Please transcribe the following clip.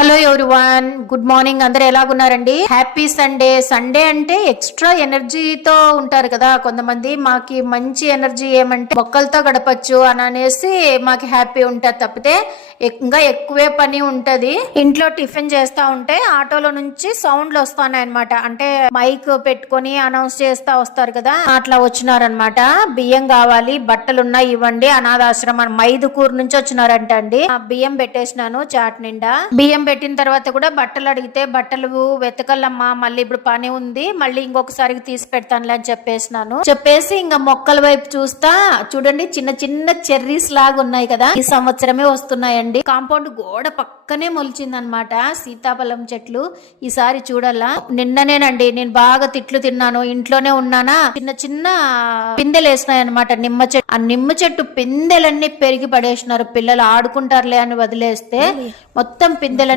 Hello everyone, good morning. అందరు ఎలాగున్నారండి? Happy Sunday. Sunday అంటే ఎక్స్ట్రా ఎనర్జీతో ఉంటారు కదా కొంతమంది. మాకి మంచి ఎనర్జీ ఏమంటే మొక్కలతో గడపచ్చు అని అనేసి మాకి హ్యాపీ ఉంటుంది. తప్పితే ఇంకా ఎక్కువే పని ఉంటది. ఇంట్లో టిఫిన్ చేస్తా ఉంటే ఆటోలో నుంచి సౌండ్లు వస్తున్నాయి అనమాట. అంటే మైక్ పెట్టుకొని అనౌన్స్ చేస్తా వస్తారు కదా, అట్లా వచ్చినారనమాట. బియ్యం కావాలి, బట్టలున్నాయి ఇవ్వండి, అనాథాశ్రమం మైదుకూరు నుంచి వచ్చినారంట అండి. బియ్యం పెట్టేసినాను చాట్ నిండా. బియ్యం పెట్టిన తర్వాత కూడా బట్టలు అడిగితే బట్టలు వెతకల్లమ్మా, మళ్ళీ ఇప్పుడు పని ఉంది, మళ్ళీ ఇంకొకసారికి తీసి పెడతానులే అని చెప్పేసి ఇంకా మొక్కల వైపు చూస్తా. చూడండి, చిన్న చిన్న చెర్రీస్ లాగా ఉన్నాయి కదా, ఈ సంవత్సరమే వస్తున్నాయండి. కాంపౌండ్ గోడ పక్కనే మొలిచిందనమాట సీతాఫలం చెట్లు. ఈసారి చూడాలా. నిన్ననేనండి నేను బాగా తిట్లు తిన్నాను, ఇంట్లోనే ఉన్నానా. చిన్న చిన్న పిందెలు వేసినాయి అనమాట నిమ్మ చెట్టు. ఆ నిమ్మ చెట్టు పిందెలన్నీ పెరిగి పడేసినారు. పిల్లలు ఆడుకుంటారులే అని వదిలేస్తే మొత్తం పిందెలన్నీ